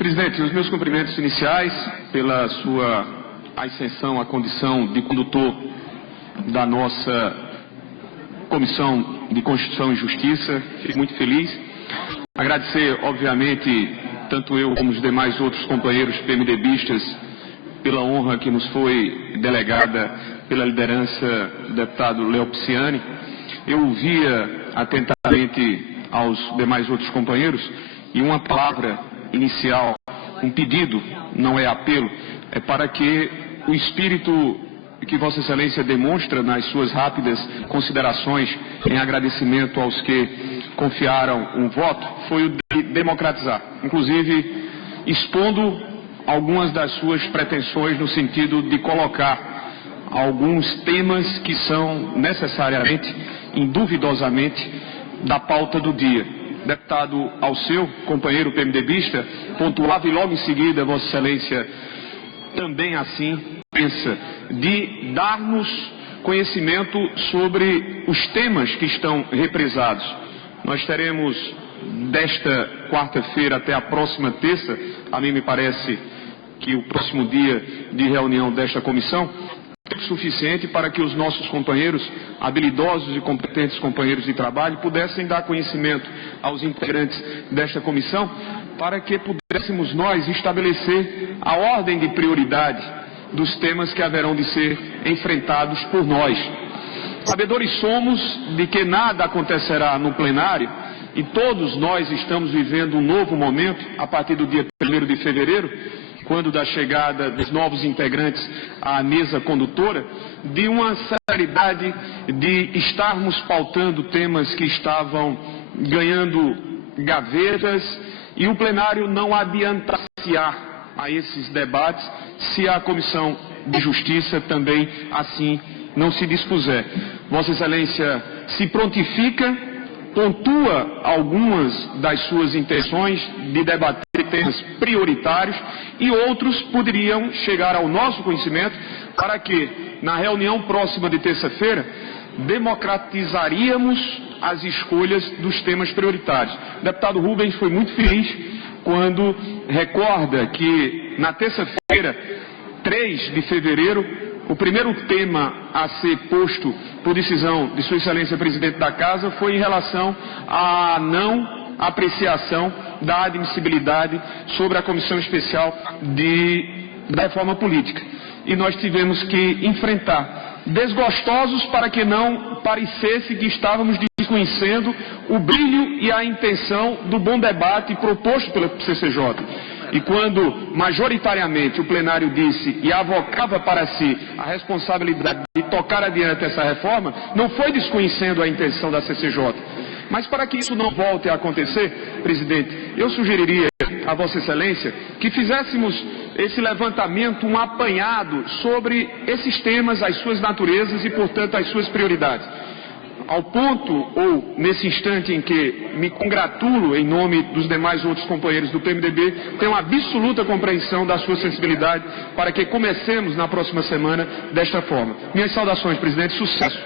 Presidente, os meus cumprimentos iniciais pela sua ascensão à condição de condutor da nossa Comissão de Constituição e Justiça. Fico muito feliz. Agradecer, obviamente, tanto eu como os demais outros companheiros PMDBistas pela honra que nos foi delegada pela liderança do deputado Léo Pisciani. Eu ouvia atentamente aos demais outros companheiros e uma palavra inicial, um pedido, não é apelo, é para que o espírito que Vossa Excelência demonstra nas suas rápidas considerações em agradecimento aos que confiaram um voto, foi o de democratizar, inclusive expondo algumas das suas pretensões no sentido de colocar alguns temas que são necessariamente, induvidosamente, da pauta do dia. Deputado Alceu, companheiro PMDBista, pontuava e logo em seguida Vossa Excelência também assim pensa de darmos conhecimento sobre os temas que estão represados. Nós teremos desta quarta-feira até a próxima terça, a mim me parece que o próximo dia de reunião desta comissão, suficiente para que os nossos companheiros, habilidosos e competentes companheiros de trabalho, pudessem dar conhecimento aos integrantes desta comissão, para que pudéssemos nós estabelecer a ordem de prioridade dos temas que haverão de ser enfrentados por nós. Sabedores somos de que nada acontecerá no plenário e todos nós estamos vivendo um novo momento a partir do dia 1º de fevereiro, quando da chegada dos novos integrantes à mesa condutora, de uma celeridade de estarmos pautando temas que estavam ganhando gavetas e o plenário não adiantar-se-á a esses debates se a Comissão de Justiça também assim não se dispuser. Vossa Excelência se prontifica, pontua algumas das suas intenções de debater temas prioritários e outros poderiam chegar ao nosso conhecimento para que, na reunião próxima de terça-feira, democratizaríamos as escolhas dos temas prioritários. O deputado Rubens foi muito feliz quando recorda que, na terça-feira, 3 de fevereiro, o primeiro tema a ser posto por decisão de Sua Excelência Presidente da Casa foi em relação à não apreciação da admissibilidade sobre a Comissão Especial da Reforma Política. E nós tivemos que enfrentar, desgostosos para que não parecesse que estávamos desconhecendo o brilho e a intenção do bom debate proposto pela CCJ. E quando, majoritariamente, o plenário disse e avocava para si a responsabilidade de tocar adiante essa reforma, não foi desconhecendo a intenção da CCJ. Mas para que isso não volte a acontecer, presidente, eu sugeriria a Vossa Excelência que fizéssemos esse levantamento, um apanhado sobre esses temas, as suas naturezas e, portanto, as suas prioridades. Ao ponto, ou nesse instante em que me congratulo em nome dos demais outros companheiros do PMDB, tenho absoluta compreensão da sua sensibilidade para que comecemos na próxima semana desta forma. Minhas saudações, presidente, sucesso.